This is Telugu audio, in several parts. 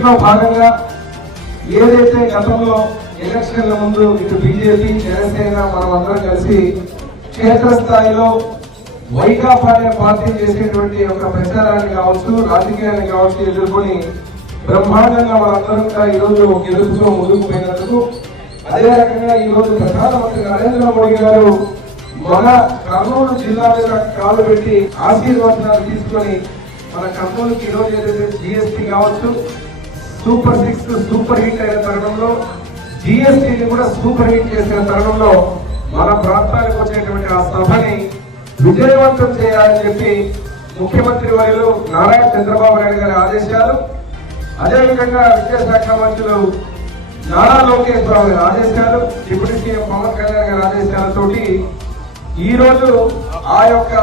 దీంట్లో భాగంగా ఏదైతే గతంలో ఎలక్షన్ల ముందు ఇటు బీజేపీ జనసేన మనం అందరం కలిసి క్షేత్రస్థాయిలో వైకాపా అనే పార్టీ చేసేటువంటి ఒక ప్రచారాన్ని కావచ్చు, రాజకీయాన్ని కావచ్చు ఎదుర్కొని బ్రహ్మాండంగా మనందరం కూడా ఈరోజు గెలుపుతో ముందుకు పోయినందుకు, అదే రకంగా ఈరోజు ప్రధానమంత్రి నరేంద్ర మోడీ గారు మన కర్నూలు జిల్లా మీద కాలు పెట్టి ఆశీర్వాదాలు తీసుకొని మన కర్నూలుకి ఈరోజు ఏదైతే జిఎస్టీ కావచ్చు, సూపర్ 6 సూపర్ హిట్ అయిన తరుణంలో జిఎస్టీని కూడా సూపర్ హిట్ చేసిన తరుణంలో మన ప్రాంతానికి వచ్చేటువంటి ఆ సభని విజయవంతం చేయాలని చెప్పి ముఖ్యమంత్రి వర్యులు నారా చంద్రబాబు నాయుడు గారి ఆదేశాలు, అదేవిధంగా విద్యాశాఖ మంత్రులు నారా లోకేష్ బాబు గారి ఆదేశాలు, డిప్యూటీ సీఎం పవన్ కళ్యాణ్ గారి ఆదేశాలతోటి ఈ రోజు ఆ యొక్క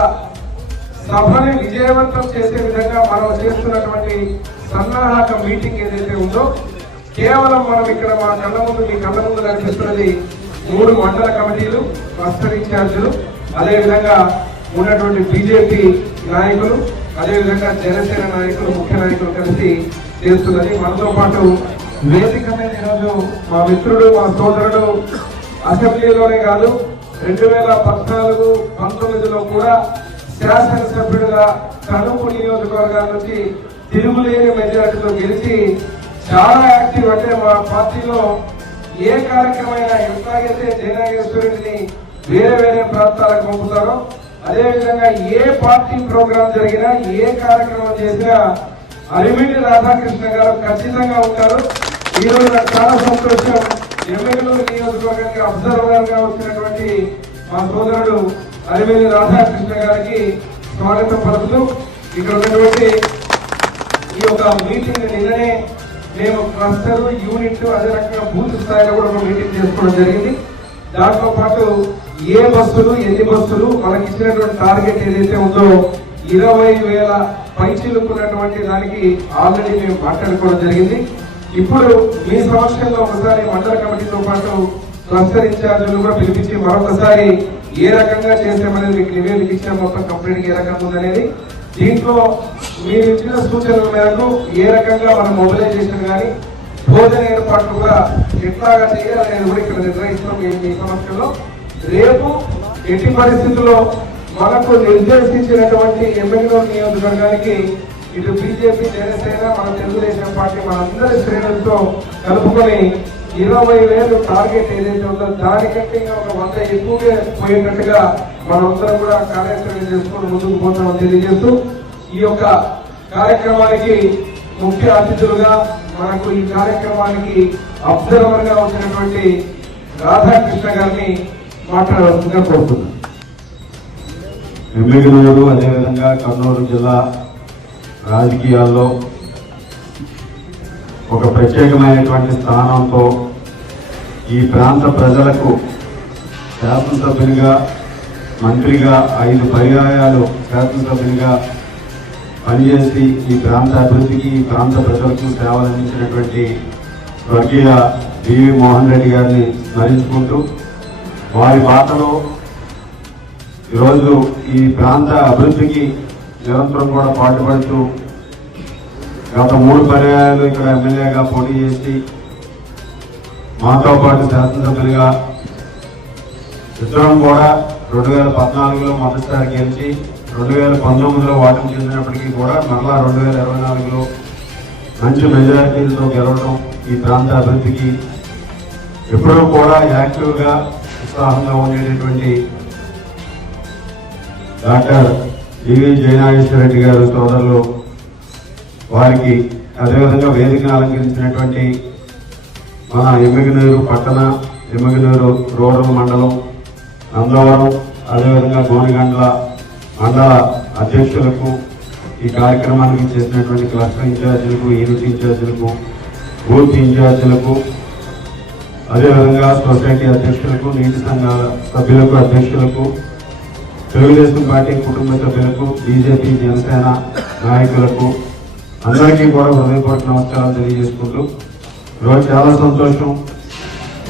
సభని విజయవంతం చేసే విధంగా మనం చేస్తున్నటువంటి సన్నాహక మీటింగ్ ఏదైతే ఉందో, కేవలం మనం ఇక్కడ మా కళ్ళ ముందు మీ కళ్ళ ముందు కనిపిస్తున్నది 3 మండల కమిటీలు, క్లస్టర్ ఇన్ఛార్జీలు, అదేవిధంగా ఉన్నటువంటి బీజేపీ నాయకులు, అదేవిధంగా జనసేన నాయకులు, ముఖ్య నాయకులు కలిసి చేస్తున్నది. మనతో పాటు వేదిక మీద ఈరోజు మా మిత్రుడు, మా సోదరుడు అసెంబ్లీలోనే కాదు 2014-19లో కూడా శాసనసభ్యుడుగా తణుకు నియోజకవర్గాల నుంచి తిరుగులేని మెజారిటీతో గెలిచి చాలా యాక్టివ్. అంటే మా పార్టీలో ఏ కార్యక్రమైనా ఎట్లాగైతే జయనాగేశ్వరుడిని వేరే వేరే ప్రాంతాలకు పంపుతారో, అదేవిధంగా ఏ పార్టీ ప్రోగ్రాం జరిగినా ఏ కార్యక్రమం చేసినా అరిమిటి రాధాకృష్ణ గారు ఖచ్చితంగా ఉంటారు. ఈ రోజు నాకు చాలా సంతోషం. ఎమ్మెల్యేలు నియోజకవర్గానికి అబ్జర్వర్ గా వచ్చినటువంటి మా సోదరుడు అరిమిటి రాధాకృష్ణ గారికి స్వాగతం పలుకుతూ, ఇక్కడ ఉన్నటువంటి ఈ యొక్క మీటింగ్ నిన్ననే మేము క్లస్టర్, యూనిట్, అదే రకంగా బూత్ స్థాయిలో కూడా ఒక మీటింగ్ చేసుకోవడం జరిగింది. దాంతో పాటు ఏ బస్సులు, ఎన్ని బస్సులు, మనకి ఇచ్చినటువంటి టార్గెట్ ఏదైతే ఉందో 20,000 పైచిలుకున్నటువంటి దానికి ఆల్రెడీ మేము మాట్లాడుకోవడం జరిగింది. ఇప్పుడు మీ సమక్షంలో ఒకసారి మండల కమిటీతో పాటు క్లస్టర్ ఇన్ఛార్జీలు కూడా పిలిపించి మరొకసారి ఏ రకంగా చేసామనేది మీకు నివేదిక ఇచ్చిన మొత్తం కంప్లీట్ ఏ రకంగా ఉందనేది, దీంట్లో మీరు ఇచ్చిన సూచనల మేరకు ఏ రకంగా మనం మొబిలైజేషన్ కానీ భోజన ఏర్పాట్లు కూడా ఎట్లాగా చేయాలనేది కూడా ఇక్కడ నిర్ణయిస్తున్నాం మీ సమక్షంలో. రేపు ఎట్టి పరిస్థితుల్లో మనకు నిర్దేశించినటువంటి ఎమ్మెల్యే నియోజకవర్గానికి ఇటు బీజేపీ, జనసేన, మన తెలుగుదేశం పార్టీ మనందరి శ్రేణులతో కలుపుకొని 20,000 టార్గెట్ ఏదైతే ఉందో దానికంటే ఒక 100 ఎక్కువగా పోయేటట్టుగా మనందరం కూడా కార్యాచరణ చేసుకుని ముందుకు పోతామని తెలియజేస్తూ, ఈ యొక్క కార్యక్రమానికి ముఖ్య అతిథులుగా మనకు ఈ కార్యక్రమానికి అబ్జర్వర్ గా వచ్చినటువంటి రాధాకృష్ణ గారిని మాట్లాడాల్సిందిగా కోరుతున్నాను. ఎమ్మెల్యేలు అదేవిధంగా కర్నూలు జిల్లా రాజకీయాల్లో ఒక ప్రత్యేకమైనటువంటి స్థానంతో ఈ ప్రాంత ప్రజలకు శాసనసభ్యునిగా, మంత్రిగా 5 పర్యాయాలు శాసనసభ్యునిగా పనిచేసి ఈ ప్రాంత అభివృద్ధికి, ఈ ప్రాంత ప్రజలకు సేవలు అందించినటువంటి స్వర్గీయ బివి మోహన్ రెడ్డి గారిని స్మరించుకుంటూ, వారి బాటలో ఈరోజు ఈ ప్రాంత అభివృద్ధికి నిరంతరం కూడా పాటుపడుతూ గత 3 పర్యాయాలు ఇక్కడ ఎమ్మెల్యేగా పోటీ చేసి మాతో పాటు శాసనసభ్యులుగా ఇద్దరం కూడా 2014లో మొదటిసారి గెలిచి 2019లో ఓటమి చెందినప్పటికీ కూడా మరలా 2024లో మంచి మెజారిటీలతో గెలవడం ఈ ప్రాంత అభివృద్ధికి ఎప్పుడూ కూడా యాక్టివ్గా ఉత్సాహంగా ఉండేటటువంటి డాక్టర్ డివి జయనాగేశ్వర రెడ్డి గారు సోదరులు వారికి, అదేవిధంగా వేదికను అలంకరించినటువంటి మన ఎమ్మిగనూరు పట్టణ, ఎమ్మిగనూరు రూరల్ మండలం, నందవరం, అదేవిధంగా గోనిగండ్ల మండల అధ్యక్షులకు, ఈ కార్యక్రమానికి చేసినటువంటి క్లస్టర్ ఇన్ఛార్జీలకు, యూనిట్ ఇన్ఛార్జీలకు, బూత్ ఇన్ఛార్జీలకు, అదేవిధంగా సొసైటీ అధ్యక్షులకు, నీటి సంఘాల సభ్యులకు, అధ్యక్షులకు, తెలుగుదేశం పార్టీ కుటుంబ సభ్యులకు, బీజేపీ, జనసేన నాయకులకు అందరికీ కూడా హృదయపూర్వక నమస్కారాలు తెలియజేసుకుంటూ, ఈరోజు చాలా సంతోషం.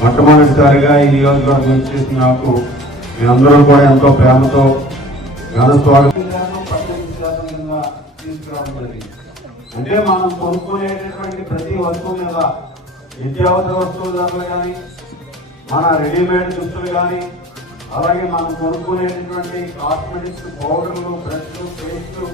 మొట్టమొదటిసారిగా ఈ నియోజకవర్గం చేసిన నాకు మీ అందరూ కూడా ఎంతో ప్రేమతో ఘన స్వాగతం తీసుకురావడం జరిగింది. అంటే మనం కొనుక్కునేటటువంటి ప్రతి వస్తువు మీద నిత్యావసర వస్తువుల ధరలు కానీ, మన రెడీమేడ్ దుస్తులు కానీ, అలాగే మనం కొనుక్కునేటటువంటి కాస్మెటిక్స్, పౌడర్లు, బ్రష్లు, పేస్టు,